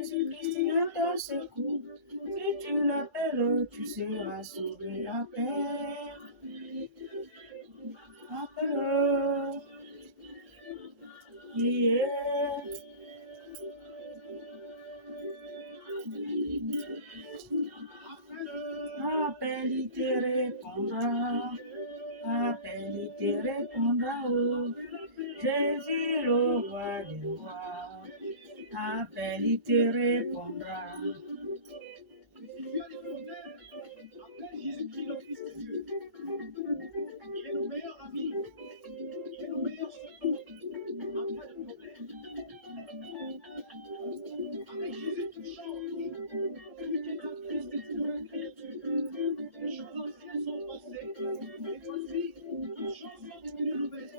Jésus-Christ vient ton secours. Si tu l'appelles, tu seras sauvé. Appelle. Yeah. Appelle, il te répondra. Appelle, il te répondra. Oh. Jésus, le roi des rois. Appelle, il te répondra. Appelle Jésus-Christ, le Fils de Dieu. Il est le meilleur ami. Il est le meilleur secours en cas de problème. Avec Jésus, tu changes. Celui qui est en Christ est une nouvelle créature. Les choses anciennes sont passées. Et voici, toutes choses sont devenues nouvelles.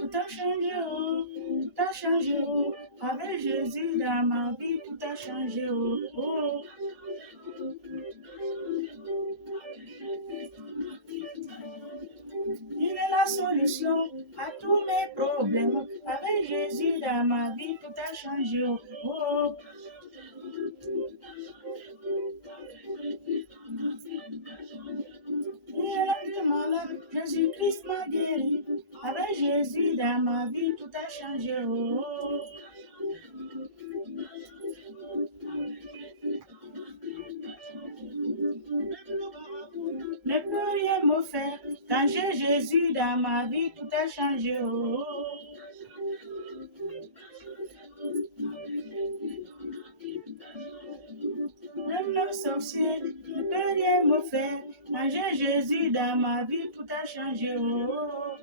Tout a changé, oh, tout a changé, oh. Avec Jésus dans ma vie, tout a changé, oh, oh. Il est la solution à tous mes problèmes. Avec Jésus dans ma vie, tout a changé, oh, oh. Il est là qui est malade, Jésus-Christ m'a guéri. Avec Jésus dans ma vie, tout a changé, oh, oh. Ne peut rien me faire. Quand j'ai Jésus dans ma vie, tout a changé, oh, oh. Même le sorcier ne peut rien me faire. Quand j'ai Jésus dans ma vie, tout a changé, oh, oh.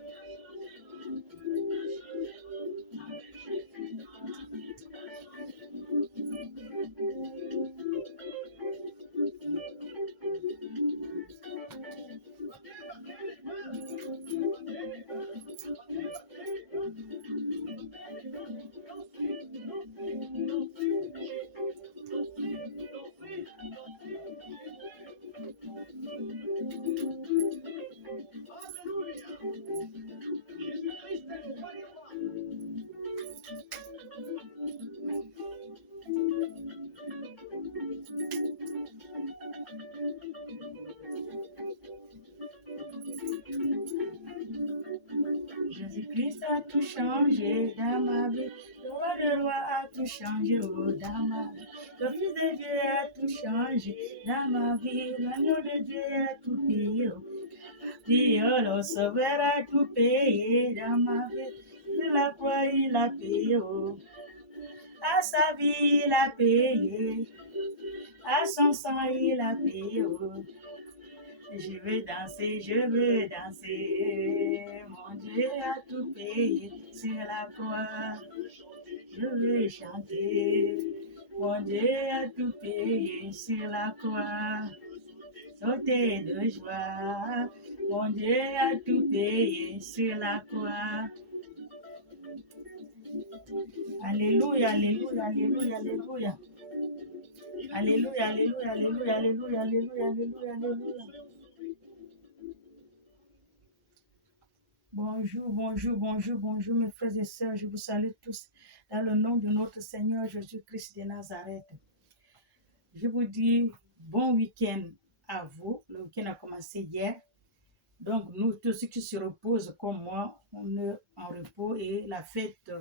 Jésus-Christ est le roi des rois. Jésus-Christ a tout changé dans ma vie. Le roi des rois a tout changé, oh, dans ma vie. Le Fils de Dieu a tout changé dans ma vie. L'agneau de Dieu a tout payé, oh. Puis le Sauveur a tout payé dans ma vie. De la croix, il a payé, oh. À sa vie, il a payé. À son sang, il a payé, oh. Je veux danser. Mon Dieu a tout payé sur la croix. Je veux chanter. Mon Dieu a tout payé sur la croix. Sauter de joie. Mon Dieu a tout payé sur la croix. Alléluia, alléluia, alléluia, alléluia. Alléluia, alléluia, alléluia, alléluia, alléluia, alléluia, alléluia. Bonjour, bonjour, bonjour, bonjour mes frères et sœurs. Je vous salue tous dans le nom de notre Seigneur Jésus-Christ de Nazareth. Je vous dis bon week-end à vous. Le week-end a commencé hier. Donc nous, tous ceux qui se reposent comme moi, on est en repos et la fête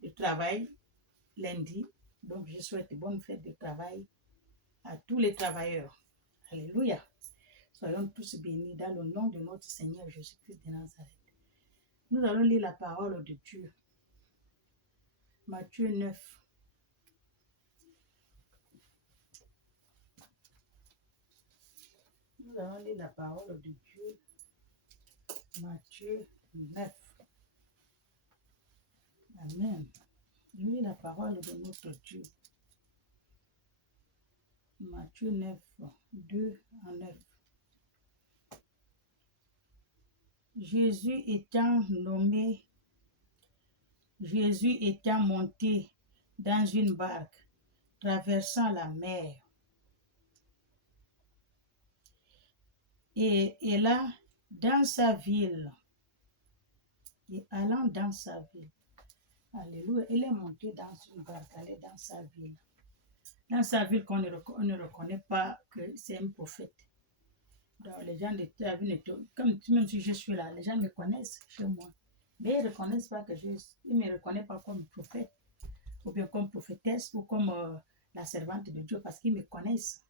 de travail lundi. Donc je souhaite bonne fête de travail à tous les travailleurs. Alléluia. Soyons tous bénis dans le nom de notre Seigneur Jésus-Christ de Nazareth. Nous allons lire la parole de Dieu. Matthieu 9. Nous allons lire la parole de Dieu. Matthieu 9. Amen. Lis la parole de notre Dieu. Matthieu 9, 2 à 9. Jésus étant monté dans une barque, traversant la mer. Et allant dans sa ville, Alléluia. Il est monté dans une barque, allé dans sa ville. Dans sa ville qu'on on ne reconnaît pas que c'est un prophète. Donc les gens de ta ville, comme même si je suis là, les gens me connaissent chez moi. Mais ils ne reconnaissent pas que ils ne me reconnaissent pas comme prophète, ou bien comme prophétesse, ou comme la servante de Dieu, parce qu'ils me connaissent.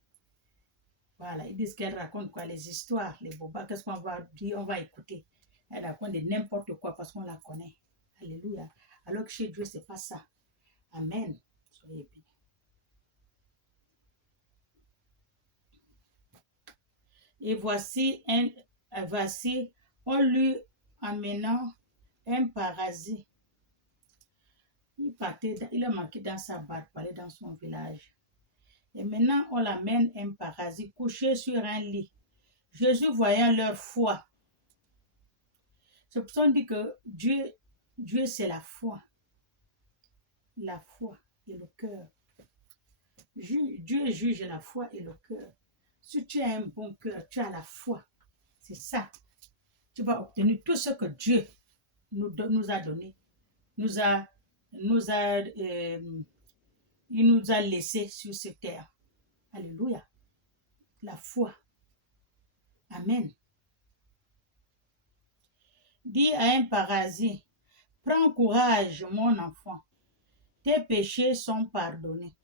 Voilà, ils disent qu'elle raconte quoi, les histoires, les bobas, qu'est-ce qu'on va dire, on va écouter. Elle raconte de n'importe quoi parce qu'on la connaît. Alléluia. Alors que chez Dieu, ce n'est pas ça. Amen. Soyez bénis. Et voici, on lui amenant un parasite. Il a marqué dans sa barque pour aller dans son village. Et maintenant, on l'amène un parasite couché sur un lit. Jésus, voyant leur foi. C'est pour ça qu'on dit que Dieu c'est la foi. La foi et le cœur. Dieu juge la foi et le cœur. Si tu as un bon cœur, tu as la foi. C'est ça. Tu vas obtenir tout ce que Dieu nous a donné. Il nous a laissé sur cette terre. Alléluia. La foi. Amen. Dis à un parasite, prends courage, mon enfant. Tes péchés sont pardonnés.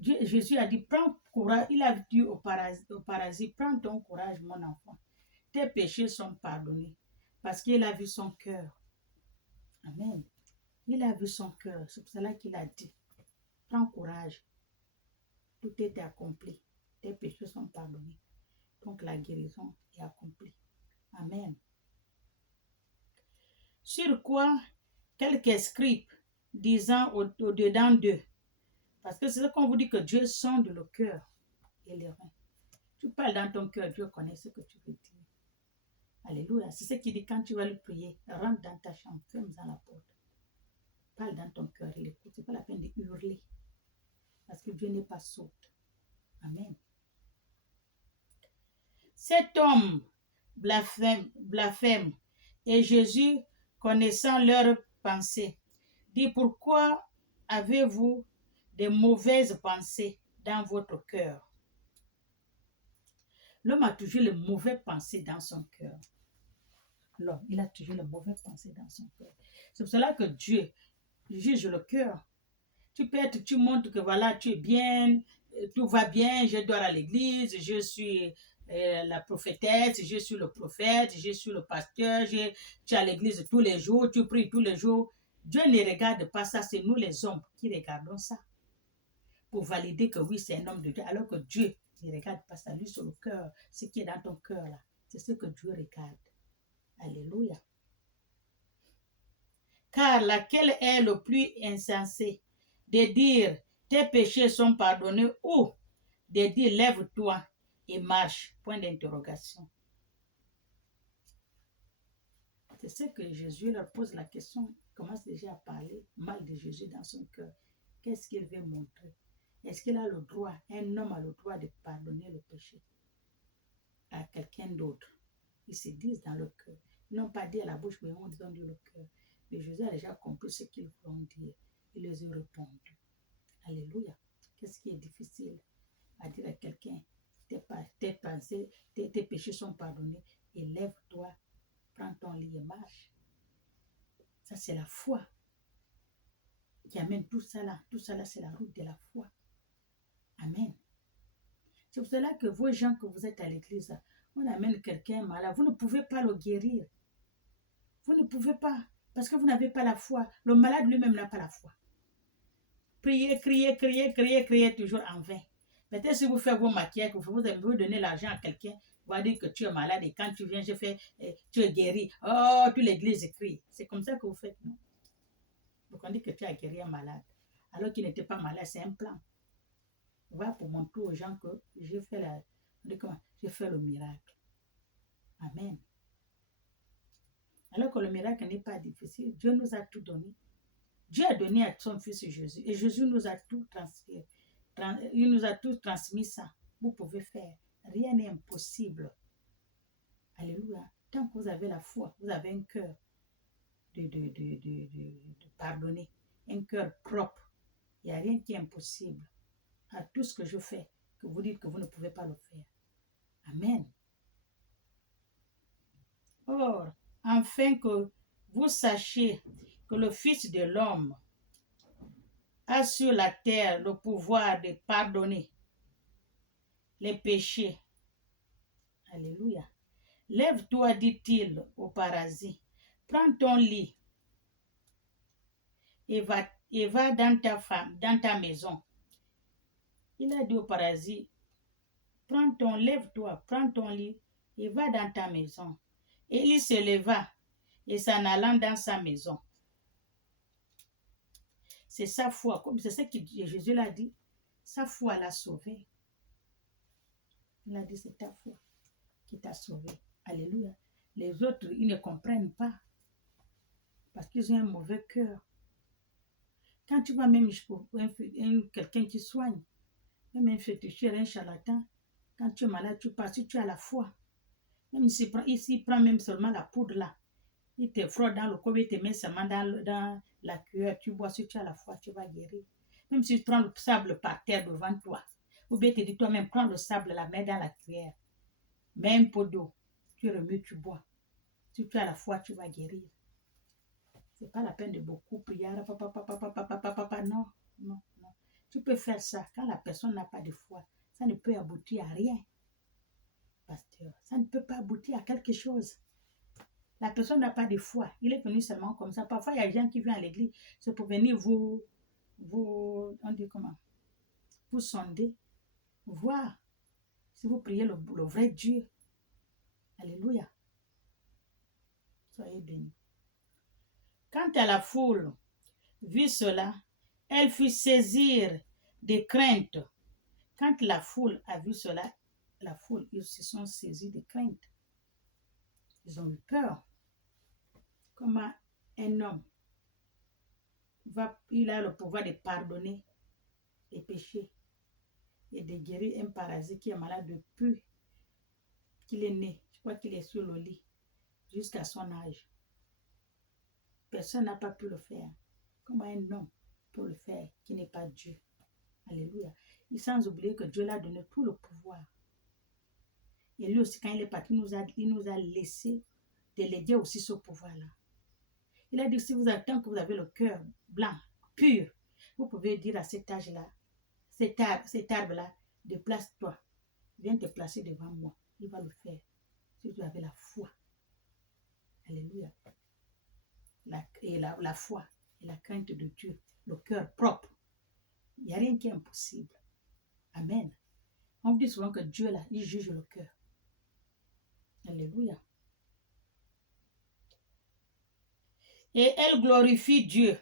Jésus a dit, prends courage. Il a dit au parasite, prends ton courage, mon enfant. Tes péchés sont pardonnés. Parce qu'il a vu son cœur. Amen. Il a vu son cœur. C'est pour cela qu'il a dit, prends courage. Tout est accompli. Tes péchés sont pardonnés. Donc la guérison est accomplie. Amen. Sur quoi quelques scribes disant au-dedans d'eux, parce que c'est ce qu'on vous dit que Dieu sonde le cœur et les reins. Tu parles dans ton cœur, Dieu connaît ce que tu veux dire. Alléluia. C'est ce qu'il dit quand tu vas le prier. Rentre dans ta chambre, ferme dans la porte. Parle dans ton cœur, il écoute. Ce n'est pas la peine de hurler. Parce que Dieu n'est pas sourd. Amen. Cet homme blasphème et Jésus, connaissant leurs pensées, dit, pourquoi avez-vous des mauvaises pensées dans votre cœur? L'homme a toujours les mauvaises pensées dans son cœur. L'homme, il a toujours les mauvaises pensées dans son cœur. C'est pour cela que Dieu juge le cœur. Tu montres que voilà, tu es bien, tout va bien, je dors à l'église, je suis la prophétesse, je suis le prophète, je suis le pasteur, tu es à l'église tous les jours, tu pries tous les jours. Dieu ne regarde pas ça, c'est nous les hommes qui regardons ça. Pour valider que oui, c'est un homme de Dieu, alors que Dieu ne regarde pas ça, lui sur le cœur, ce qui est dans ton cœur là, c'est ce que Dieu regarde. Alléluia. Car laquelle est le plus insensé? De dire tes péchés sont pardonnés ou de dire lève-toi et marche? Point d'interrogation. C'est ce que Jésus leur pose la question. Il commence déjà à parler mal de Jésus dans son cœur. Qu'est-ce qu'il veut montrer? Est-ce qu'il a le droit, un homme a le droit de pardonner le péché à quelqu'un d'autre? Ils se disent dans le cœur. Ils n'ont pas dit à la bouche, mais on dit dans le cœur. Mais Jésus a déjà compris ce qu'ils vont dire. Il les a répondu. Alléluia. Qu'est-ce qui est difficile à dire à quelqu'un? Tes pensées, tes péchés sont pardonnés. Et lève-toi, prends ton lit et marche. Ça, c'est la foi qui amène tout ça là. Tout ça là, c'est la route de la foi. Amen. C'est pour cela que vos gens que vous êtes à l'église, on amène quelqu'un malade. Vous ne pouvez pas le guérir. Vous ne pouvez pas. Parce que vous n'avez pas la foi. Le malade lui-même n'a pas la foi. Priez, criez toujours en vain. Peut-être si vous faites vos maquillages, vous donnez l'argent à quelqu'un, vous va dire que tu es malade et quand tu viens, tu es guéri. Oh, toute l'église crie. C'est comme ça que vous faites, non? Donc on dit que tu as guéri un malade. Alors qu'il n'était pas malade, c'est un plan. Voilà pour montrer aux gens que j'ai fait le miracle. Amen. Alors que le miracle n'est pas difficile, Dieu nous a tout donné. Dieu a donné à son fils Jésus et Jésus nous a tout transféré. Il nous a tout transmis ça. Vous pouvez faire. Rien n'est impossible. Alléluia. Tant que vous avez la foi, vous avez un cœur de pardonner. Un cœur propre. Il n'y a rien qui est impossible. À tout ce que je fais, que vous dites que vous ne pouvez pas le faire. Amen. Or, afin que vous sachiez que le Fils de l'homme a sur la terre le pouvoir de pardonner les péchés. Alléluia. Lève-toi, dit-il au parasite. Prends ton lit et va dans ta maison. Il a dit au parasite, lève-toi, prends ton lit et va dans ta maison. Et il se leva et s'en allant dans sa maison. C'est sa foi, comme c'est ce que Jésus l'a dit, sa foi l'a sauvé. Il a dit, c'est ta foi qui t'a sauvé. Alléluia. Les autres, ils ne comprennent pas parce qu'ils ont un mauvais cœur. Quand tu vas même pour quelqu'un qui soigne, même un féticheur, un charlatan, quand tu es malade, tu passes, si tu as la foi. Même s'il prend même seulement la poudre là, il te frotte dans le corps, il te met seulement dans la cuillère, tu bois, si tu as la foi, tu vas guérir. Même si tu prends le sable par terre devant toi, ou bien te dis toi-même, prends le sable, la mets dans la cuillère, mets un pot d'eau, tu remues, tu bois. Si tu as la foi, tu vas guérir. C'est pas la peine de beaucoup prier, non, non, non. Tu peux faire ça quand la personne n'a pas de foi. Ça ne peut aboutir à rien, pasteur. Ça ne peut pas aboutir à quelque chose. La personne n'a pas de foi. Il est venu seulement comme ça. Parfois, il y a des gens qui viennent à l'église, c'est pour venir on dit comment? Vous sonder, voir si vous priez le vrai Dieu. Alléluia. Soyez bénis. Quant à la foule, vit cela, elle fut saisir de crainte. Quand la foule a vu cela, ils se sont saisis de crainte. Ils ont eu peur. Comment un homme il a le pouvoir de pardonner les péchés et de guérir un parasite qui est malade depuis qu'il est né. Je crois qu'il est sur le lit jusqu'à son âge. Personne n'a pas pu le faire. Comment un homme peut le faire qui n'est pas Dieu? Alléluia. Et sans oublier que Dieu l'a donné tout le pouvoir. Et lui aussi, quand il est parti, il nous a laissé déléguer aussi ce pouvoir-là. Il a dit, si vous attendez que vous avez le cœur blanc, pur, vous pouvez dire à cet âge-là, cet arbre-là, déplace-toi, viens te placer devant moi. Il va le faire. Si vous avez la foi. Alléluia. La foi et la crainte de Dieu, le cœur propre. Il n'y a rien qui est impossible. Amen. On dit souvent que Dieu, là, il juge le cœur. Alléluia. Et elle glorifie Dieu.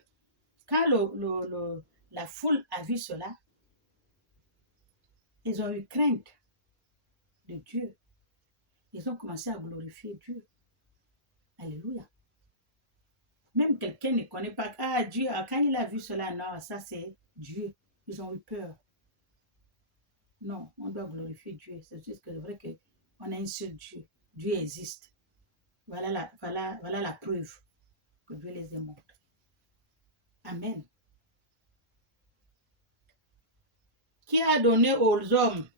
Quand la foule a vu cela, ils ont eu crainte de Dieu. Ils ont commencé à glorifier Dieu. Alléluia. Même quelqu'un ne connaît pas. Ah, Dieu, quand il a vu cela, non, ça c'est Dieu. Ils ont eu peur. Non, on doit glorifier Dieu. C'est juste que c'est vrai qu'on a un seul Dieu. Dieu existe. Voilà la preuve que Dieu les a montrés. Amen. Qui a donné aux hommes,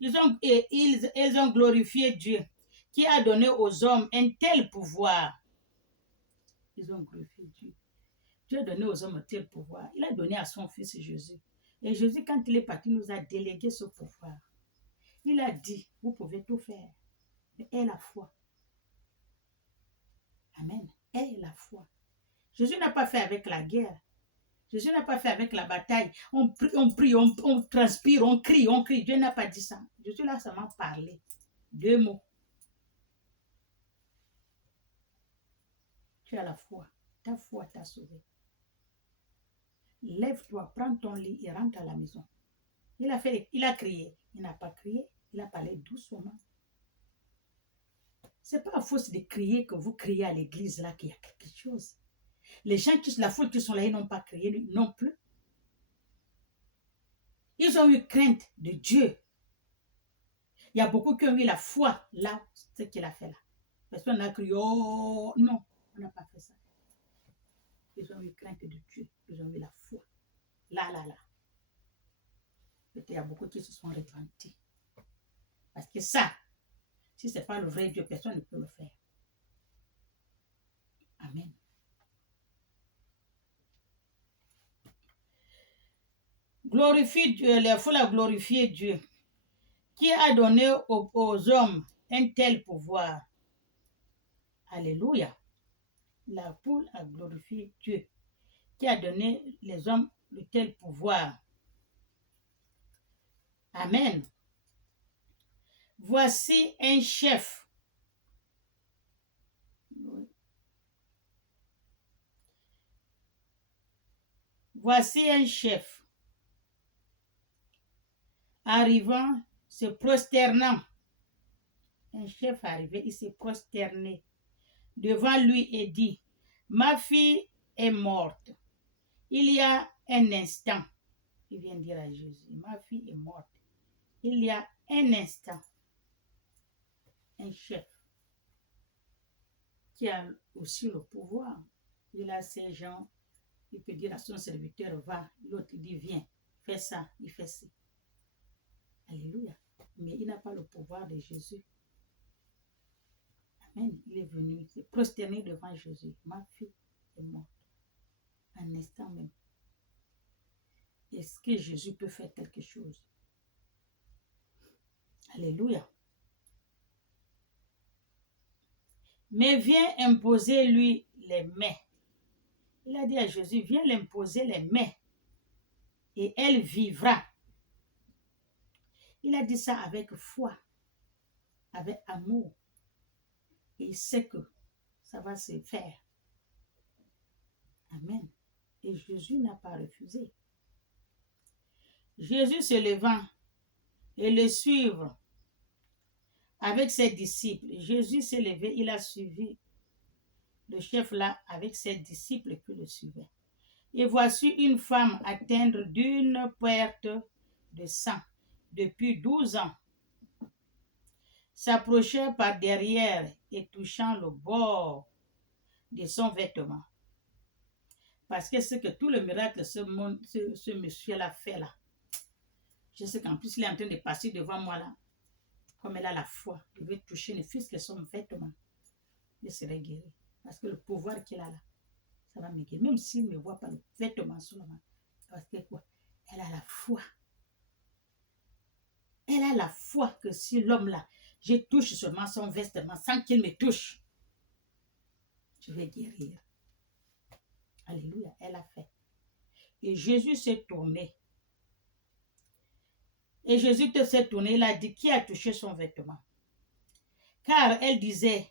ils ont glorifié Dieu, qui a donné aux hommes un tel pouvoir. Ils ont glorifié Dieu. Dieu a donné aux hommes un tel pouvoir. Il a donné à son fils Jésus. Et Jésus, quand il est parti, nous a délégué ce pouvoir. Il a dit, vous pouvez tout faire. Mais aie la foi. Amen. Aie la foi. Jésus n'a pas fait avec la guerre. Jésus n'a pas fait avec la bataille. On prie, on transpire, on crie. Dieu n'a pas dit ça. Jésus a seulement parlé. 2 mots. Tu as la foi. Ta foi t'a sauvé. Lève-toi, prends ton lit et rentre à la maison. Il a crié. Il n'a pas crié. Il a parlé doucement. Ce n'est pas à force de crier que vous criez à l'église là qu'il y a quelque chose. Les gens, la foule qui sont là, ils n'ont pas crié non plus. Ils ont eu crainte de Dieu. Il y a beaucoup qui ont eu la foi là, ce qu'il a fait là. Personne n'a crié, oh non, on n'a pas fait ça. Ils ont eu crainte de Dieu. Ils ont eu la foi. Là. Peut-être il y a beaucoup qui se sont repentis. Parce que ça, si ce n'est pas le vrai Dieu, personne ne peut le faire. Amen. Glorifie Dieu, il faut la glorifier Dieu, qui a donné aux hommes un tel pouvoir. Alléluia. La foule a glorifié Dieu, qui a donné les hommes de tel pouvoir. Amen. Voici un chef. Voici un chef arrivant, se prosternant. Un chef arrivé, il s'est prosterné devant lui et dit, ma fille est morte. Il y a un instant, il vient dire à Jésus, ma fille est morte. Il y a un instant, un chef qui a aussi le pouvoir. Il a ces gens, il peut dire à son serviteur, va, l'autre dit, viens, fais ça, il fait ça. Alléluia. Mais il n'a pas le pouvoir de Jésus. Amen. Il est venu, il s'est prosterné devant Jésus. Ma fille est morte. Un instant même. Est-ce que Jésus peut faire quelque chose? Alléluia. Mais viens imposer lui les mains. Il a dit à Jésus, viens l'imposer les mains et elle vivra. Il a dit ça avec foi, avec amour. Et il sait que ça va se faire. Amen. Et Jésus n'a pas refusé. Jésus se levant et le suivre avec ses disciples. Jésus s'est levé, il a suivi le chef là avec ses disciples qui le suivaient. Et voici une femme atteinte d'une perte de sang depuis 12 ans. S'approchait par derrière et touchant le bord de son vêtement. Parce que c'est que tout le miracle ce monsieur-là fait là. Je sais qu'en plus il est en train de passer devant moi là. Comme elle a la foi, il veut toucher ne fût-ce que son vêtement. Il serait guéri. Parce que le pouvoir qu'il a là, ça va me guérir. Même s'il ne voit pas le vêtement seulement. Parce que quoi? Elle a la foi. Elle a la foi que si l'homme là, je touche seulement son vêtement sans qu'il me touche, je vais guérir. Alléluia, elle a fait. Et Jésus s'est tourné. Et Jésus s'est tourné, il a dit, qui a touché son vêtement? Car elle disait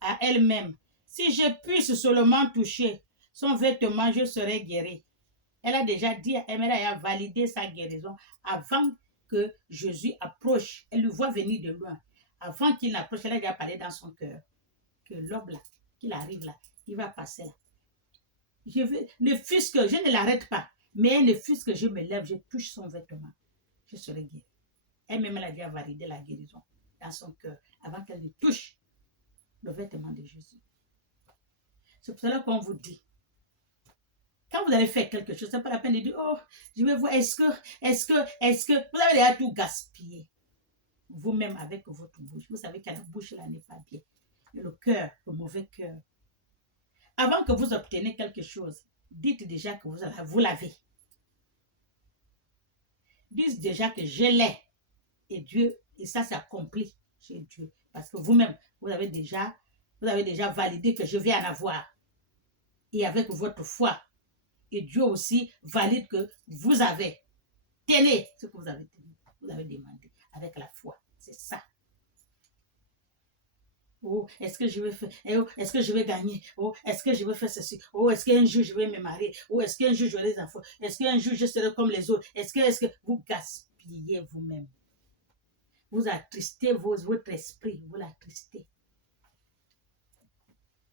à elle-même, si je puisse seulement toucher son vêtement, je serai guérie. Elle a déjà dit, elle a validé sa guérison avant que Jésus approche. Elle le voit venir de loin. Avant qu'il n'approche, elle a déjà parlé dans son cœur que l'homme là, qu'il arrive là, il va passer là. Ne fût-ce que je ne l'arrête pas, mais ne fût-ce que je me lève, je touche son vêtement, je serai guérie. Elle-même, elle a déjà validé la guérison dans son cœur avant qu'elle ne touche le vêtement de Jésus. C'est pour cela qu'on vous dit, quand vous allez faire quelque chose, ce n'est pas la peine de dire, oh, je vais voir, est-ce que, vous avez déjà tout gaspillé. Vous-même avec votre bouche. Vous savez que la bouche là n'est pas bien. Et le cœur, le mauvais cœur. Avant que vous obteniez quelque chose, dites déjà que vous l'avez. Dites déjà que je l'ai. Et Dieu, et ça s'accomplit chez Dieu. Parce que vous-même, vous avez déjà validé que je vais en avoir. Et avec votre foi. Et Dieu aussi valide que vous avez. Tenez ce que vous avez tenu. Vous avez demandé avec la foi. C'est ça. Oh, est-ce que je vais faire? Oh, est-ce que je vais gagner? Oh, est-ce que je vais faire ceci? Oh, est-ce qu'un jour je vais me marier? Oh, est-ce qu'un jour j'aurai des enfants? Est-ce qu'un jour je serai comme les autres? Est-ce que vous gaspillez vous-même? Vous attristez votre esprit, vous l'attristez.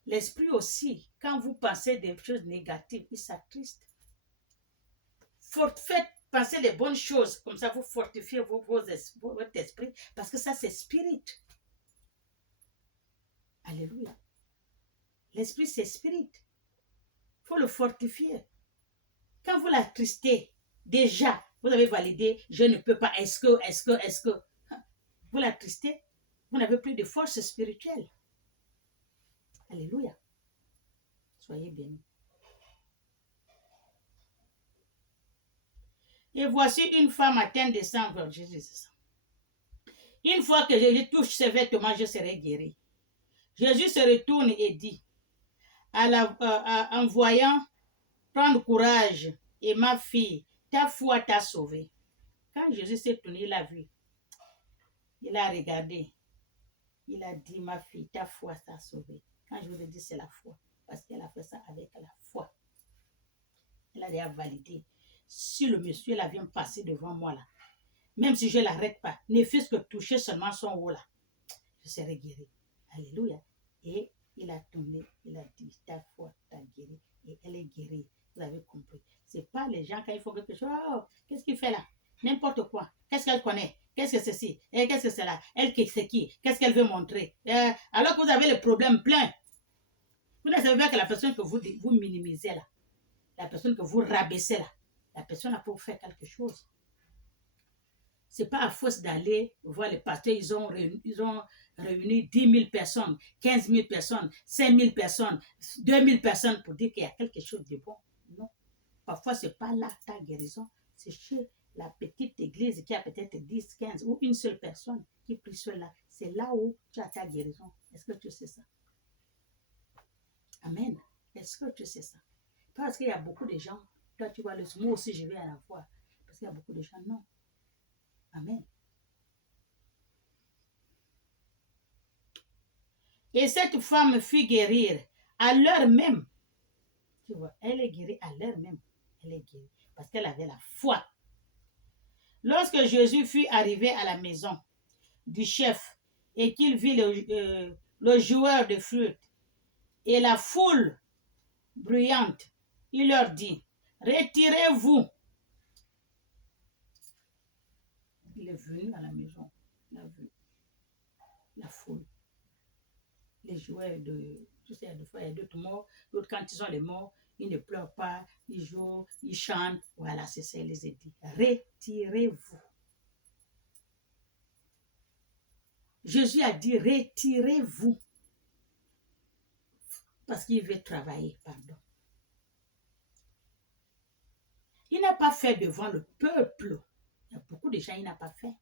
L'esprit aussi, quand vous pensez des choses négatives, il s'attriste. Faites penser les bonnes choses, comme ça vous fortifiez votre esprit, parce que ça c'est spirit. Alléluia. L'esprit c'est spirit. Il faut le fortifier. Quand vous l'attristez, déjà, vous avez validé, je ne peux pas, est-ce que, vous l'attristez, vous n'avez plus de force spirituelle. Alléluia. Soyez bénis. Et voici une femme atteinte de sang vers Jésus. Une fois que Jésus touche ses vêtements, je serai guéri. Jésus se retourne et dit, en voyant, prendre courage, et ma fille, ta foi t'a sauvée. Quand Jésus s'est tourné, il a vu. Il a regardé. Il a dit, ma fille, ta foi t'a sauvée. Quand je vous ai dit, c'est la foi. Parce qu'elle a fait ça avec la foi. Elle a déjà validé. Si le monsieur là vient passer devant moi là, même si je ne l'arrête pas, ne fût-ce que toucher seulement son haut là, je serai guéri. Alléluia. Et il a tourné, il a dit, ta foi t'a guéri. Et elle est guérie. Vous avez compris. Ce n'est pas les gens quand ils font quelque chose, oh, qu'est-ce qu'il fait là? N'importe quoi. Qu'est-ce qu'elle connaît? Qu'est-ce que c'est ci? Et qu'est-ce que c'est là? Elle, c'est qui? Qu'est-ce qu'elle veut montrer? Alors que vous avez le problème plein. Vous ne savez pas que la personne que vous minimisez là, la personne que vous rabaissez là, la personne a pour faire quelque chose. Ce n'est pas à force d'aller voir les pasteurs, ils ont réuni 10 000 personnes, 15 000 personnes, 5 000 personnes, 2 000 personnes pour dire qu'il y a quelque chose de bon. Non. Parfois, ce n'est pas là ta guérison, c'est chez la petite église qui a peut-être 10, 15 ou une seule personne qui prie cela. C'est là où tu as ta guérison. Est-ce que tu sais ça? Amen. Est-ce que tu sais ça? Parce qu'il y a beaucoup de gens, toi tu vois, moi aussi je vais à la foi. Parce qu'il y a beaucoup de gens, non. Amen. Et cette femme fut guérir à l'heure même. Tu vois, elle est guérie à l'heure même. Elle est guérie parce qu'elle avait la foi. Lorsque Jésus fut arrivé à la maison du chef et qu'il vit le joueur de flûte et la foule bruyante, il leur dit, retirez-vous. Il est venu à la maison, il a vu la foule. Les joueurs tu sais, des fois, il y a d'autres morts, d'autres quand ils ont les morts, ils ne pleurent pas, ils jouent, ils chantent. Voilà, c'est ça, il les a dit. Retirez-vous. Jésus a dit, retirez-vous. Parce qu'il veut travailler, pardon. Il n'a pas fait devant le peuple. Il y a beaucoup de gens, il n'a pas fait.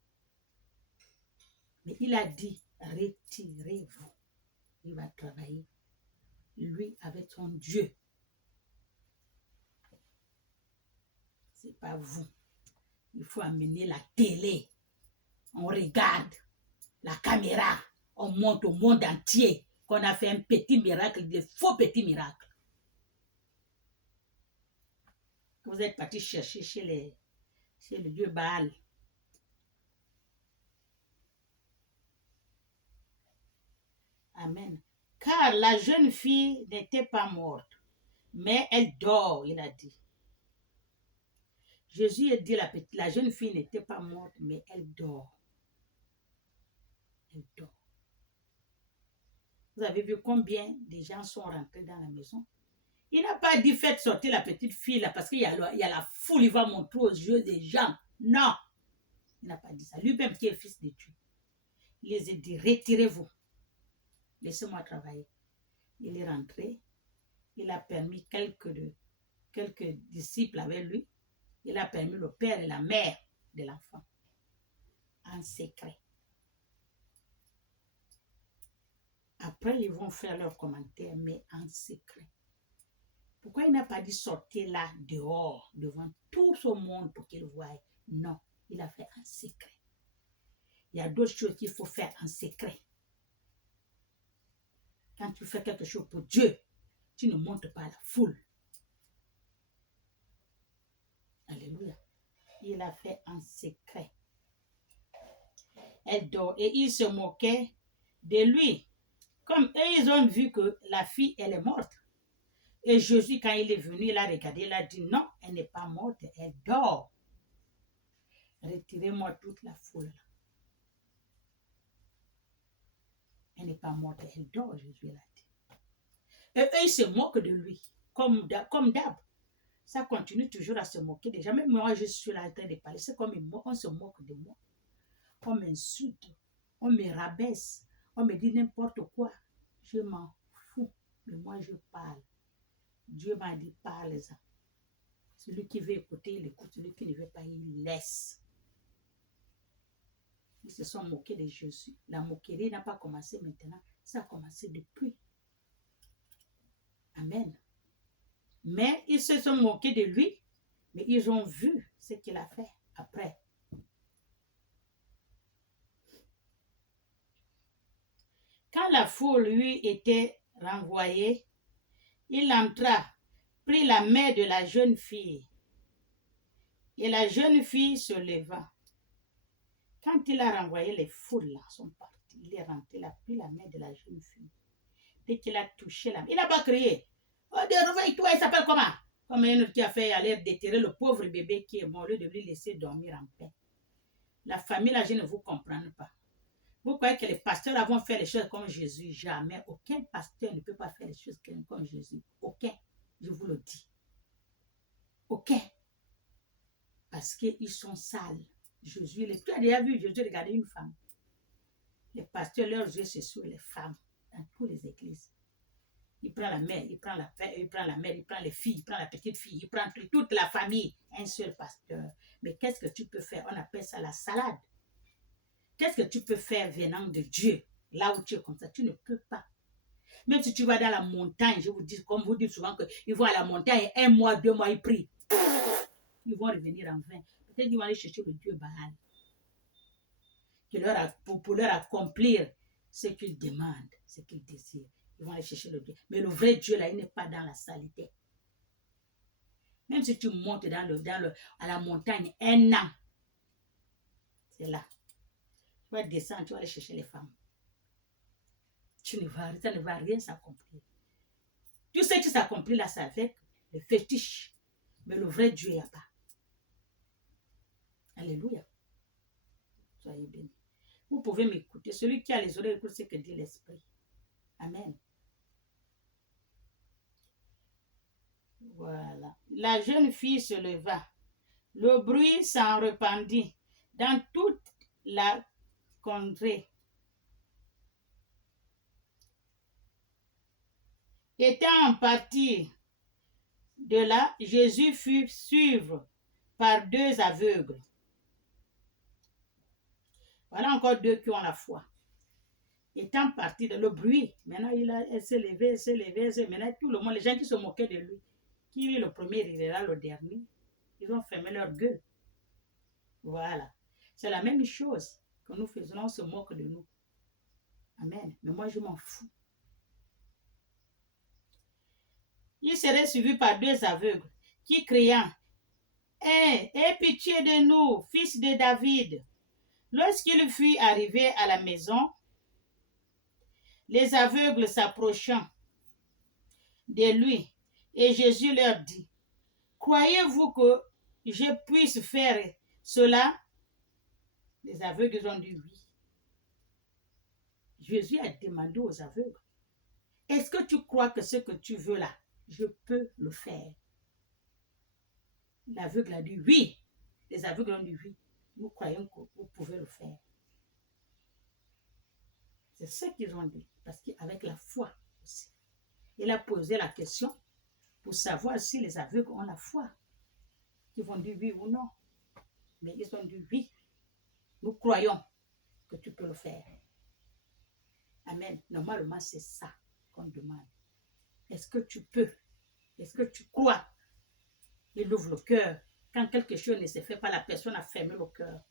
Mais il a dit, retirez-vous. Il va travailler. Lui, avec son Dieu. Ce n'est pas vous. Il faut amener la télé. On regarde la caméra. On montre au monde entier qu'on a fait un petit miracle, des faux petits miracles. Vous êtes parti chercher chez le dieu Baal. Amen. Car la jeune fille n'était pas morte, mais elle dort, il a dit. Jésus a dit, la jeune fille n'était pas morte, mais elle dort. Elle dort. Vous avez vu combien de gens sont rentrés dans la maison? Il n'a pas dit faites sortir la petite fille là parce qu'il y a la foule, il va montrer aux yeux des gens. Non, il n'a pas dit ça. Lui-même qui est fils de Dieu. Il les a dit retirez-vous. Laissez-moi travailler. Il est rentré. Il a permis quelques disciples avec lui. Il a permis le père et la mère de l'enfant. En secret. Après, ils vont faire leurs commentaires, mais en secret. Pourquoi il n'a pas dit sortir là, dehors, devant tout ce monde pour qu'il voie? Non, il a fait en secret. Il y a d'autres choses qu'il faut faire en secret. Quand tu fais quelque chose pour Dieu, tu ne montres pas à la foule. Alléluia. Il a fait en secret. Elle dort et il se moquait de lui. Comme eux, ils ont vu que la fille, elle est morte. Et Jésus, quand il est venu, il a regardé, il a dit, non, elle n'est pas morte, elle dort. Retirez-moi toute la foule. Elle n'est pas morte, elle dort, Jésus l'a dit. Et eux, ils se moquent de lui. comme d'hab. Ça continue toujours à se moquer des gens. Même moi, je suis là en train de parler. C'est comme on se moque de moi. On m'insulte. On me rabaisse. On me dit n'importe quoi. Je m'en fous. Mais moi, je parle. Dieu m'a dit, parle-en. Celui qui veut écouter, il écoute. Celui qui ne veut pas, il laisse. Ils se sont moqués de Jésus. La moquerie n'a pas commencé maintenant. Ça a commencé depuis. Amen. Mais ils se sont moqués de lui. Mais ils ont vu ce qu'il a fait après. Quand la foule lui était renvoyée, il entra, prit la main de la jeune fille. Et la jeune fille se leva. Quand il a renvoyé, les foules là sont parties. Il est rentré, il a pris la main de la jeune fille. Dès qu'il a touché la main, il n'a pas crié. Oh, réveille-toi, il s'appelle comment? Comme un autre qui a fait aller déterrer le pauvre bébé qui est mort, au lieu de lui laisser dormir en paix. La famille là, je ne vous comprends pas. Vous croyez que les pasteurs là vont faire les choses comme Jésus? Jamais. Aucun pasteur ne peut pas faire les choses comme Jésus. Aucun. Je vous le dis. Aucun. Parce qu'ils sont sales. Jésus, tu as déjà vu Jésus regarder une femme. Les pasteurs, leurs yeux, c'est sur les femmes dans toutes les églises. Il prend la mère, il prend la mère, il prend les filles, il prend la petite fille, il prend toute la famille. Un seul pasteur. Mais qu'est-ce que tu peux faire? On appelle ça la salade. Qu'est-ce que tu peux faire venant de Dieu? Là où tu es comme ça, tu ne peux pas. Même si tu vas dans la montagne, je vous dis, comme vous dites souvent, qu'ils vont à la montagne, 1 mois, 2 mois, ils prient. Ils vont revenir en vain. Peut-être qu'ils vont aller chercher le Dieu Baal. Pour leur accomplir ce qu'ils demandent, ce qu'ils désirent. Ils vont aller chercher le Dieu. Mais le vrai Dieu, là, il n'est pas dans la saleté. Même si tu montes à la montagne 1 an, c'est là. Tu vas descendre, tu vas aller chercher les femmes. Ça ne va rien s'accomplir. Tout ce qui s'accomplit là, c'est avec le fétiche. Mais le vrai Dieu, il n'y a pas. Alléluia. Soyez bénis. Vous pouvez m'écouter. Celui qui a les oreilles, écoute ce que dit l'Esprit. Amen. Voilà. La jeune fille se leva. Le bruit s'en répandit dans toute la contrée. Étant en partie de là, Jésus fut suivre par 2 aveugles. Voilà encore 2 qui ont la foi. Étant parti de le bruit, maintenant elle s'est levée, maintenant tout le monde, les gens qui se moquaient de lui, qui est le premier, il est là le dernier, ils ont fermé leur gueule. Voilà. C'est la même chose que nous faisons, on se moque de nous. Amen. Mais moi, je m'en fous. Il serait suivi par 2 aveugles qui criant, aie pitié de nous, fils de David. Lorsqu'il fut arrivé à la maison, les aveugles s'approchant de lui, et Jésus leur dit, croyez-vous que je puisse faire cela? Les aveugles ont dit oui. Jésus a demandé aux aveugles, est-ce que tu crois que ce que tu veux là, je peux le faire? L'aveugle a dit oui. Les aveugles ont dit oui. Nous croyons que vous pouvez le faire. C'est ce qu'ils ont dit. Parce qu'avec la foi aussi. Il a posé la question pour savoir si les aveugles ont la foi. Ils vont dire oui ou non. Mais ils ont dit oui. Nous croyons que tu peux le faire. Amen. Normalement, c'est ça qu'on demande. Est-ce que tu peux? Est-ce que tu crois? Il ouvre le cœur. Quand quelque chose ne se fait pas, la personne a fermé le cœur.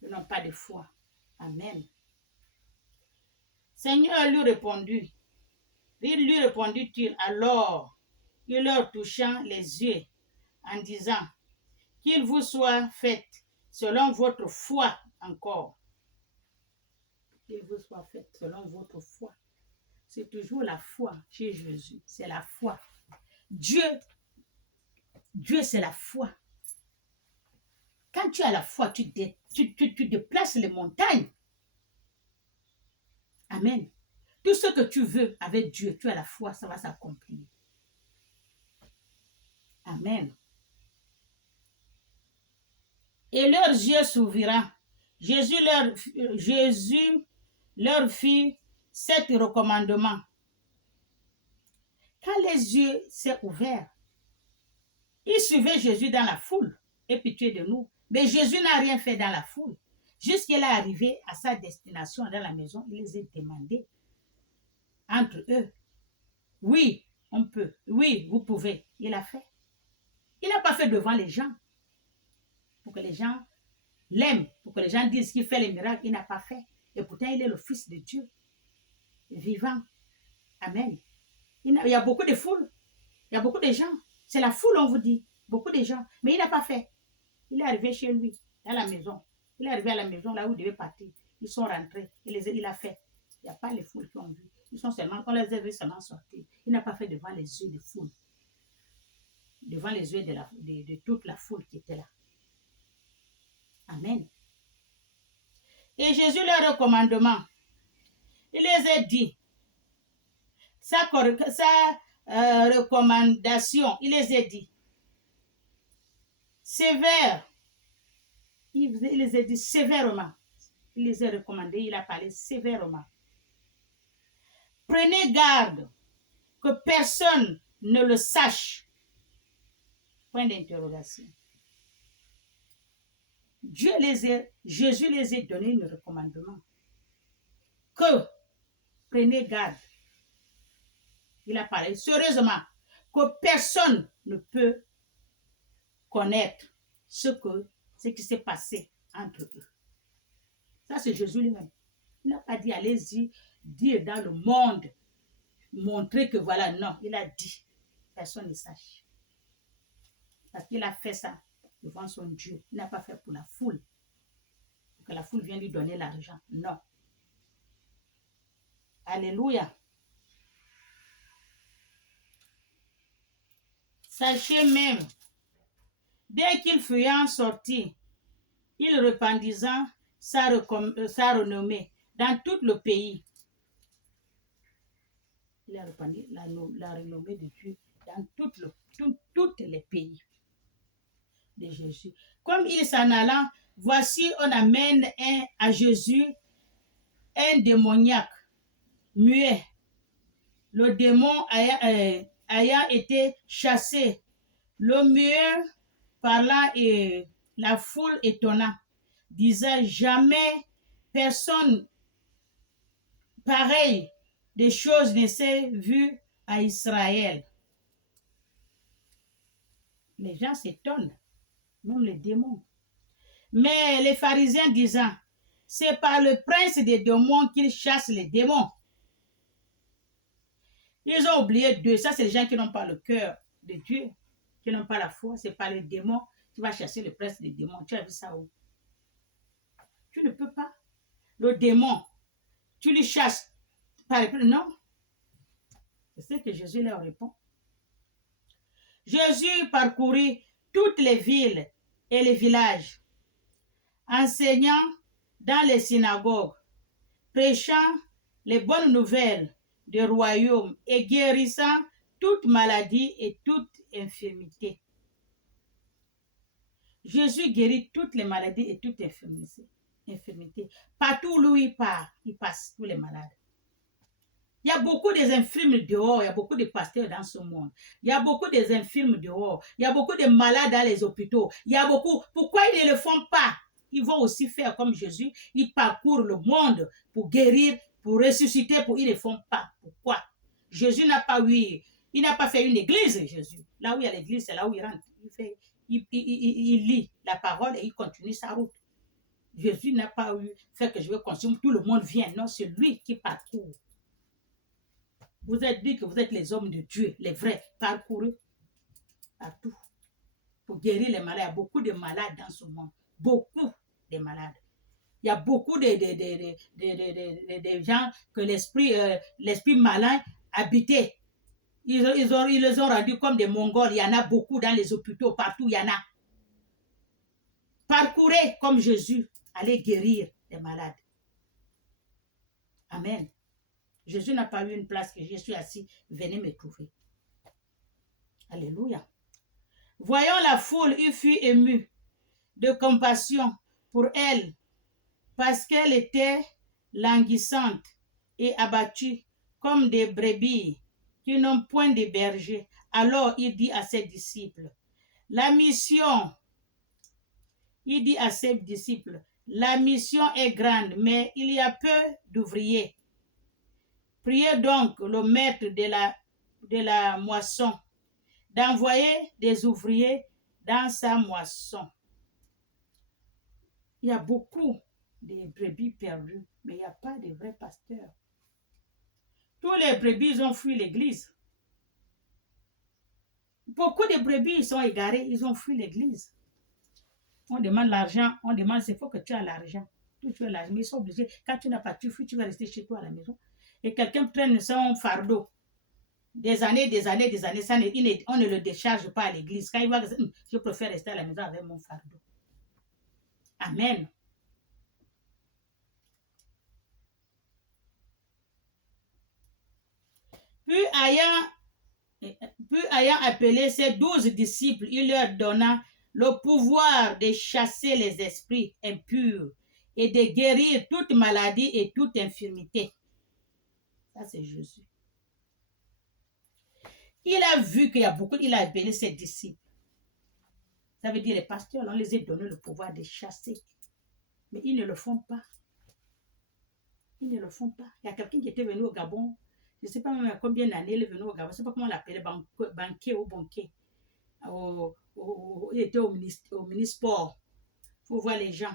Ils n'ont pas de foi. Amen. Seigneur lui répondit. Lui répondit-il alors, il leur touchant les yeux en disant, qu'il vous soit fait selon votre foi encore. Qu'il vous soit fait selon votre foi. C'est toujours la foi chez Jésus. C'est la foi. Dieu, c'est la foi. Quand tu as la foi, tu déplaces les montagnes. Amen. Tout ce que tu veux avec Dieu, tu as la foi, ça va s'accomplir. Amen. Et leurs yeux s'ouvriront. Jésus leur fit 7 recommandements. Quand les yeux s'est ouverts, ils suivaient Jésus dans la foule et pitié de nous. Mais Jésus n'a rien fait dans la foule. Jusqu'il est arrivé à sa destination dans la maison, il les a demandé entre eux. Oui, on peut. Oui, vous pouvez. Il a fait. Il n'a pas fait devant les gens. Pour que les gens l'aiment, pour que les gens disent qu'il fait les miracles, il n'a pas fait. Et pourtant, il est le Fils de Dieu, vivant. Amen. Il y a beaucoup de foules. Il y a beaucoup de gens. C'est la foule, on vous dit. Beaucoup de gens. Mais il n'a pas fait. Il est arrivé chez lui, à la maison. Il est arrivé à la maison, là où il devait partir. Ils sont rentrés. Il a fait. Il n'y a pas les foules qui ont vu. On les a vus seulement sortir. Il n'a pas fait devant les yeux des foules. Devant les yeux de toute la foule qui était là. Amen. Et Jésus, leur recommandement, il les a dit, sa recommandation, il les a dit, sévère, il les a dit sévèrement, il les a recommandés, il a parlé sévèrement. Prenez garde que personne ne le sache. Point d'interrogation. Jésus les a donné un recommandement. Que prenez garde. Il a parlé sérieusement que personne ne peut connaître ce qui s'est passé entre eux. Ça, c'est Jésus lui-même. Il n'a pas dit allez-y, dire dans le monde, montrer que voilà, non. Il a dit, personne ne sache. Parce qu'il a fait ça devant son Dieu. Il n'a pas fait pour la foule. Pour que la foule vienne lui donner l'argent. Non. Alléluia. Sachez même, dès qu'il fut sorti, il répandit sa renommée dans tout le pays. Il a répandu la renommée de Dieu dans tous les pays de Jésus. Comme il s'en alla, voici on amène à Jésus un démoniaque muet. Le démon ayant été chassé, le muet parlant et la foule étonna, disait jamais personne pareil des choses ne s'est vues à Israël. Les gens s'étonnent, même les démons. Mais les pharisiens disant, c'est par le prince des démons qu'ils chassent les démons. Ils ont oublié Dieu. Ça, c'est les gens qui n'ont pas le cœur de Dieu, qui n'ont pas la foi. C'est par les démons qui va chasser le prince des démons. Tu as vu ça où? Tu ne peux pas. Le démon, tu lui chasses. Non. C'est ce que Jésus leur répond. Jésus parcourut toutes les villes et les villages, enseignant dans les synagogues, prêchant les bonnes nouvelles du royaume et guérissant toute maladie et toute infirmité. Jésus guérit toutes les maladies et toute infirmité. Partout où il part, il passe tous les malades. Il y a beaucoup des infirmes dehors, il y a beaucoup de pasteurs dans ce monde. Il y a beaucoup des infirmes dehors, il y a beaucoup de malades dans les hôpitaux. Il y a beaucoup. Pourquoi ils ne le font pas? Ils vont aussi faire comme Jésus. Ils parcourent le monde pour guérir, pour ressusciter, ils ne le font pas. Pourquoi? Jésus n'a pas il n'a pas fait une église, Jésus. Là où il y a l'église, c'est là où il rentre. Il lit la parole et il continue sa route. Jésus n'a pas fait que je vais consommer, tout le monde vient. Non, c'est lui qui parcourt. Vous êtes dit que vous êtes les hommes de Dieu, les vrais, parcourus partout pour guérir les malades. Il y a beaucoup de malades dans ce monde. Beaucoup de malades. Il y a beaucoup de gens que l'esprit malin habitait. Ils les ont rendus comme des Mongols. Il y en a beaucoup dans les hôpitaux, partout, il y en a. Parcourez comme Jésus. Allez guérir les malades. Amen. Jésus n'a pas eu une place que je suis assis. Venez me trouver. Alléluia. Voyant la foule, il fut ému de compassion pour elle, parce qu'elle était languissante et abattue comme des brebis qui n'ont point de berger. Alors il dit à ses disciples, la mission est grande, mais il y a peu d'ouvriers. Priez donc le maître de la moisson d'envoyer des ouvriers dans sa moisson. Il y a beaucoup de brebis perdues, mais il n'y a pas de vrais pasteurs. Tous les brebis ont fui l'église. Beaucoup de brebis sont égarés, ils ont fui l'église. On demande l'argent, on demande, c'est faut que tu as l'argent. Tu as l'argent, mais ils sont obligés. Quand tu n'as pas, tu fuis, tu vas rester chez toi à la maison. Et quelqu'un prenne son fardeau. Des années, ça on ne le décharge pas à l'église. Quand il va dire, je préfère rester à la maison avec mon fardeau. Amen. Puis ayant appelé ses 12 disciples, il leur donna le pouvoir de chasser les esprits impurs et de guérir toute maladie et toute infirmité. Ça, c'est Jésus. Il a vu qu'il y a beaucoup, il a appelé ses disciples. Ça veut dire les pasteurs, on les a donné le pouvoir de chasser. Mais ils ne le font pas. Ils ne le font pas. Il y a quelqu'un qui était venu au Gabon. Je ne sais pas même à combien d'années il est venu au Gabon. Je ne sais pas comment on l'appelait, banquier ou banquier. Il était au mini-sport. Il faut voir les gens.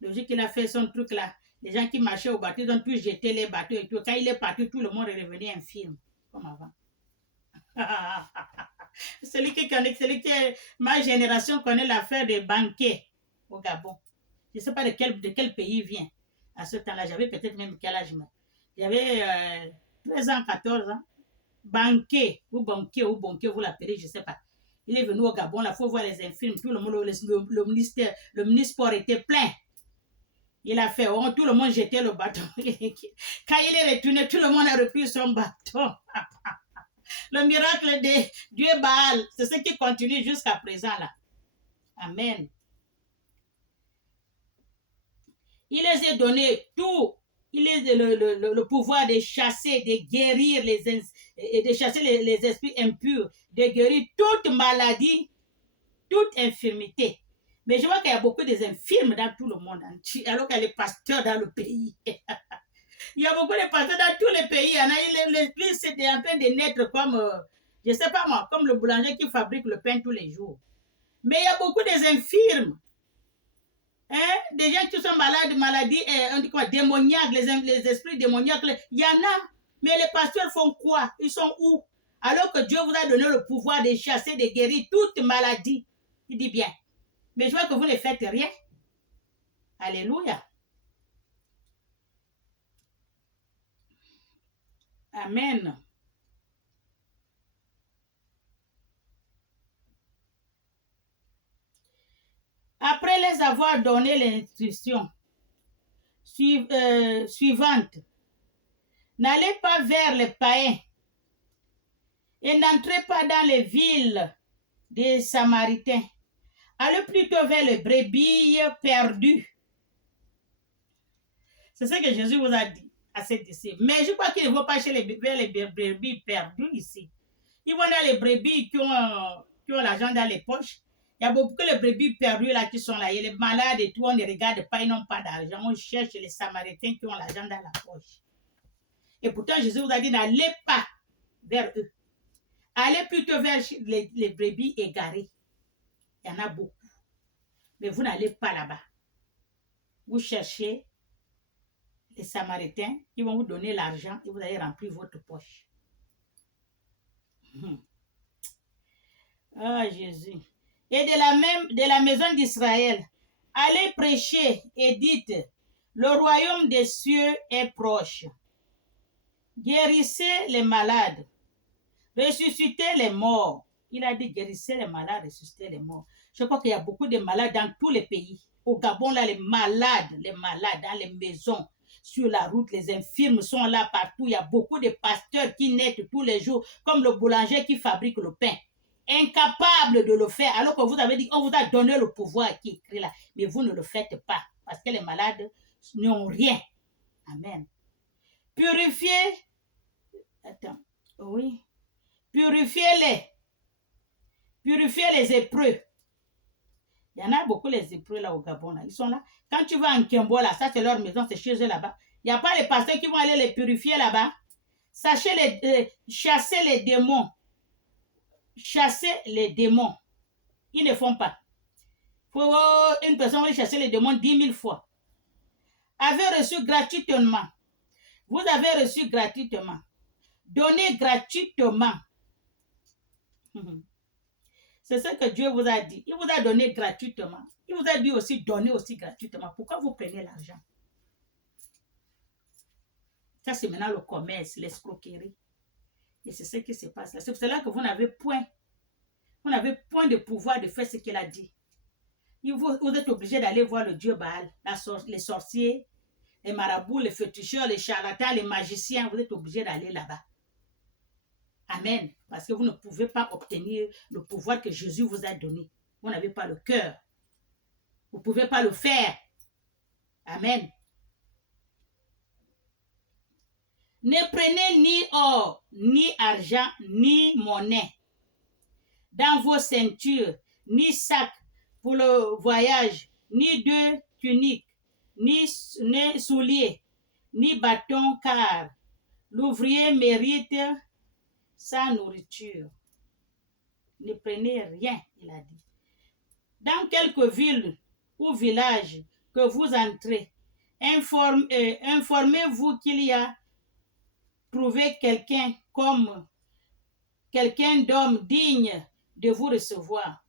Le jour qu'il a fait son truc là, les gens qui marchaient au bateau, ils ont tous jeté les bateaux et tout. Quand il est parti, tout le monde est revenu infirme, comme avant. Celui qui est ma génération connaît l'affaire des banquiers au Gabon. Je ne sais pas de quel pays il vient. À ce temps-là, j'avais peut-être même quel âge. J'avais 13 ans, 14 ans. Banquier, vous l'appelez, je ne sais pas. Il est venu au Gabon, là, il faut voir les infirmes. Tout le monde, le ministère était plein. Il a fait, tout le monde jetait le bâton. Quand il est retourné, tout le monde a repris son bâton. Le miracle de Dieu Baal, c'est ce qui continue jusqu'à présent là. Amen. Il les a donné tout. Il les a le pouvoir de chasser, de guérir de chasser les esprits impurs, de guérir toute maladie, toute infirmité. Mais je vois qu'il y a beaucoup d'infirmes dans tout le monde entier, alors qu'il y a les pasteurs dans le pays. Il y a beaucoup de pasteurs dans tous les pays. L'église est en train de naître comme, je ne sais pas moi, comme le boulanger qui fabrique le pain tous les jours. Mais il y a beaucoup d'infirmes. Des gens qui sont malades, maladies, on dit quoi, démoniaques, les esprits démoniaques, il y en a. Mais les pasteurs font quoi? Ils sont où? Alors que Dieu vous a donné le pouvoir de chasser, de guérir toute maladie. Il dit bien. Mais je vois que vous ne faites rien. Alléluia. Amen. Après les avoir donné l'instruction suivante, n'allez pas vers les païens et n'entrez pas dans les villes des Samaritains. Allez plutôt vers les brebis perdues. C'est ce que Jésus vous a dit à ses disciples. Mais je crois qu'ils ne vont pas vers les brebis perdues ici. Ils vont dans les brebis qui ont l'argent dans les poches. Il y a beaucoup de brebis perdues là qui sont là. Il y a les malades et tout, on ne regarde pas, ils n'ont pas d'argent. On cherche les Samaritains qui ont l'argent dans la poche. Et pourtant, Jésus vous a dit, n'allez pas vers eux. Allez plutôt vers les brebis égarées. Il y en a beaucoup. Mais vous n'allez pas là-bas. Vous cherchez les Samaritains qui vont vous donner l'argent et vous allez remplir votre poche. Ah, Jésus. Et de la maison d'Israël, allez prêcher et dites, le royaume des cieux est proche. Guérissez les malades, ressuscitez les morts. Il a dit guérissez les malades, ressuscitez les morts. Je crois qu'il y a beaucoup de malades dans tous les pays. Au Gabon, là, les malades dans les maisons, sur la route, les infirmes sont là partout. Il y a beaucoup de pasteurs qui naissent tous les jours, comme le boulanger qui fabrique le pain. incapable de le faire, alors que vous avez dit, on vous a donné le pouvoir qui est écrit là, mais vous ne le faites pas, parce que les malades n'ont rien. Amen. Purifiez, attends, oui, purifiez les épreux. Il y en a beaucoup, les épreux là au Gabon, là. Ils sont là. Quand tu vas en Kimbo, là, ça c'est leur maison, c'est chez eux là-bas. Il n'y a pas les pasteurs qui vont aller les purifier là-bas. Chasser les démons. Chasser les démons. Ils ne font pas. Faut une personne va chasser les démons 10 000 fois. Avez reçu gratuitement. Vous avez reçu gratuitement. Donnez gratuitement. C'est ce que Dieu vous a dit. Il vous a donné gratuitement. Il vous a dit aussi donner aussi gratuitement. Pourquoi vous prenez l'argent? Ça, c'est maintenant le commerce, l'escroquerie. Et c'est ce qui se passe là. C'est pour cela que vous n'avez point de pouvoir de faire ce qu'il a dit. Vous êtes obligé d'aller voir le Dieu Baal, les sorciers, les marabouts, les féticheurs, les charlatans, les magiciens. Vous êtes obligé d'aller là-bas. Amen. Parce que vous ne pouvez pas obtenir le pouvoir que Jésus vous a donné. Vous n'avez pas le cœur. Vous ne pouvez pas le faire. Amen. Ne prenez ni or, ni argent, ni monnaie dans vos ceintures, ni sac pour le voyage, ni deux tuniques, ni souliers, ni bâton, car l'ouvrier mérite sa nourriture. Ne prenez rien, il a dit. Dans quelques villes ou villages que vous entrez, informez-vous qu'il y a trouvé quelqu'un d'homme digne de vous recevoir.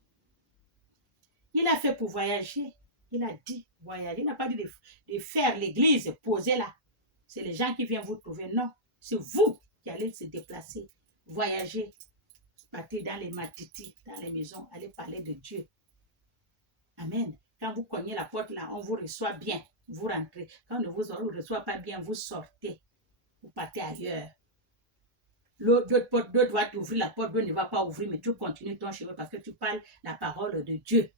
Il a fait pour voyager. Il a dit voyager. Il n'a pas dit de faire l'église, poser là. C'est les gens qui viennent vous trouver. Non, c'est vous qui allez se déplacer, voyager, partir dans les matitis, dans les maisons, aller parler de Dieu. Amen. Quand vous cognez la porte là, on vous reçoit bien, vous rentrez. Quand on ne vous reçoit pas bien, vous sortez. Vous partez ailleurs. L'autre doit t'ouvrir la porte, l'autre ne va pas ouvrir, mais tu continues ton chemin parce que tu parles la parole de Dieu.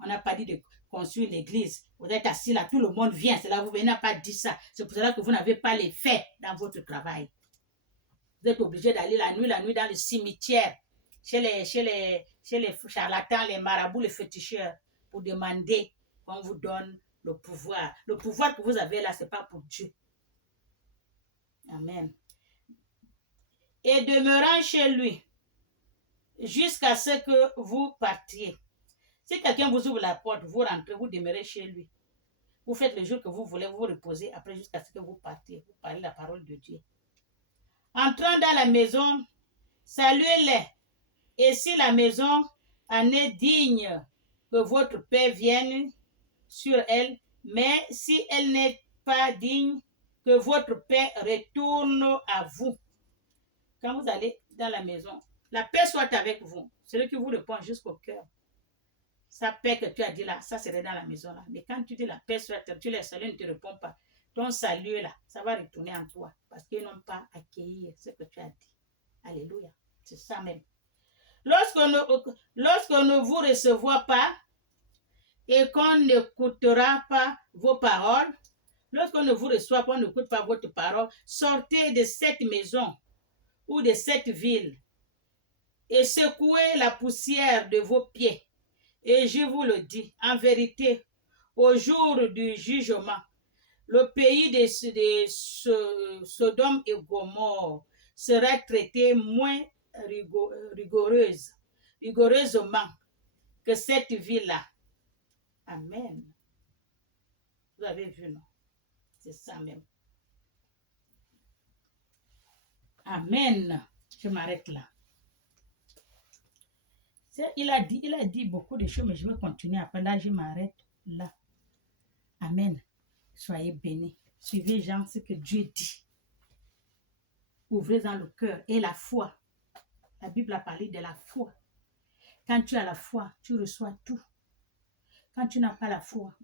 On n'a pas dit de construire l'église. Vous êtes assis là, tout le monde vient. C'est là, vous n'avez pas dit ça. C'est pour cela que vous n'avez pas les faits dans votre travail. Vous êtes obligé d'aller la nuit dans le cimetière, chez les charlatans, les marabouts, les féticheurs, pour demander qu'on vous donne le pouvoir. Le pouvoir que vous avez là, ce n'est pas pour Dieu. Amen. Et demeurant chez lui jusqu'à ce que vous partiez. Si quelqu'un vous ouvre la porte, vous rentrez, vous demeurez chez lui. Vous faites le jour que vous voulez, vous vous reposez après jusqu'à ce que vous partiez. Vous parlez la parole de Dieu. Entrant dans la maison, saluez-les. Et si la maison en est digne, que votre paix vienne sur elle, mais si elle n'est pas digne, que votre paix retourne à vous. Quand vous allez dans la maison, la paix soit avec vous. Celui qui vous répond jusqu'au cœur. Sa paix que tu as dit là, ça serait dans la maison là. Mais quand tu dis la paix soit, tu les salues, ne te répond pas. Ton salut là, ça va retourner en toi. Parce qu'ils n'ont pas accueilli ce que tu as dit. Alléluia. C'est ça même. Lorsqu'on ne vous recevra pas et qu'on n'écoutera pas vos paroles, lorsqu'on ne vous reçoit pas, on n'écoute pas votre parole, sortez de cette maison ou de cette ville et secouez la poussière de vos pieds. Et je vous le dis, en vérité, au jour du jugement, le pays de Sodome et Gomorrhe sera traité moins rigoureusement que cette ville-là. Amen. Vous avez vu, non? C'est ça même. Amen. Je m'arrête là. Il a dit beaucoup de choses, mais je vais continuer. Après là, je m'arrête là. Amen. Soyez bénis. Suivez Jean ce que Dieu dit. Ouvrez dans le cœur et la foi. La Bible a parlé de la foi. Quand tu as la foi, tu reçois tout. Quand tu n'as pas la foi,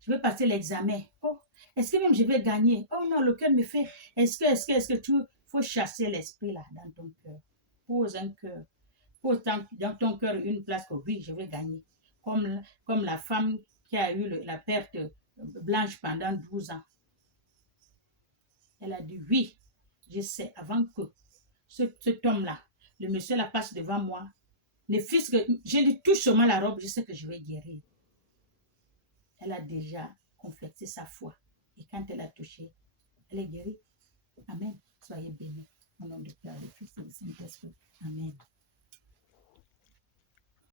je vais passer l'examen. Oh, est-ce que même je vais gagner? Oh non, le cœur me fait. Est-ce que tu faut chasser l'esprit là dans ton cœur? Pose un cœur. pose dans ton cœur une place que oui, je vais gagner. Comme la femme qui a eu la perte blanche pendant 12 ans. Elle a dit oui, je sais, avant que cet homme-là, le monsieur la passe devant moi, ne fût-ce que je lui touche seulement la robe, je sais que je vais guérir. Elle a déjà confessé sa foi. Et quand elle a touché, elle est guérie. Amen. Soyez bénis. Au nom du Père, du Fils et du Saint-Esprit. Amen.